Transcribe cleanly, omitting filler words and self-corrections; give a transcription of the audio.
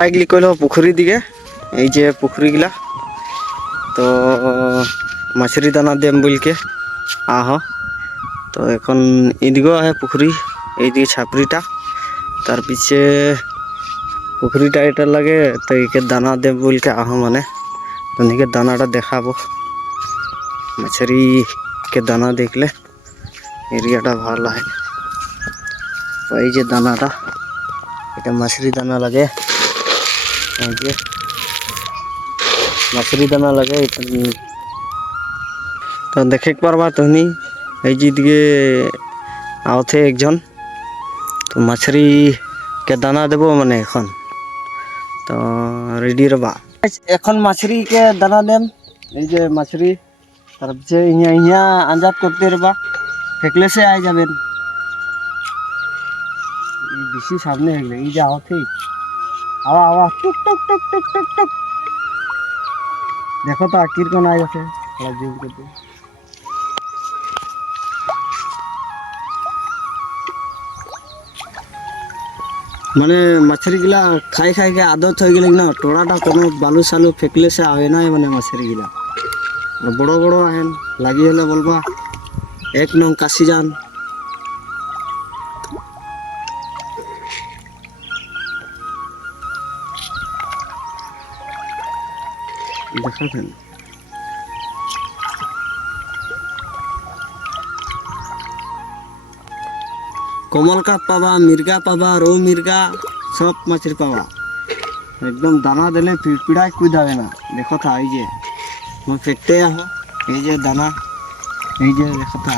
এগুলি কইল পুকুরি দিকে, এই যে পুকুরিগুলা, তো মাছেরি দানা দেম বলকে আহ। তো এখন এদিকেও আহে পুকুরি, এইদিকে ছাপড়িটা, তার পিছে পুকুরিটা এটা লাগে, তো একে দানা দেব বলকে আহ মানে তোনিকে দানাটা দেখাবো। মাছেরিকে দানা দেখলে এরিয়াটা ভালো লাগে। তো এই যে দানাটা, এটা মাছেরি দানা লাগে, এই যে মাছেরি দানা লাগে। তো দেখে পারবা তুমি, এই যে দিকে আওতে একজন, তো মাছেরিকে দানা দেব মানে এখন তো রেডি রবা। এখন মাছেরিকে দানা দেন, এই যে মাছেরি, তারপরে ইয়া ইয়া আঞ্জাত করতে রবা, ফেকলে সে আই যাবেন। বেশি সামনে হয়ে গেলে এই যে আওতে আওয়া আওয়া টুক টুক টুক টুক টুক টুক, দেখো তো কিরকম আই আছে জুম করতে। মানে মাছেরিগুলা খাই খাই কে আদত হয়ে গেলে না, টোড়াটা কোনো বালু সালু ফেকলে সে আবে নাই মানে মাছেরিগুলা। আর বড় বড় আহেন লাগি হলে বলবা 1 নং কাশি যান। দেখাতেন কমল কাপ পাবা, মির্গা পাবা, রৌ মির্গা সব মাছের পাবা। একদম দানা দিলে পিড়ায় কুই যাবে না। দেখো থা এই যে ফেকতে আহ, এই যে দানা, এই যে দেখো থা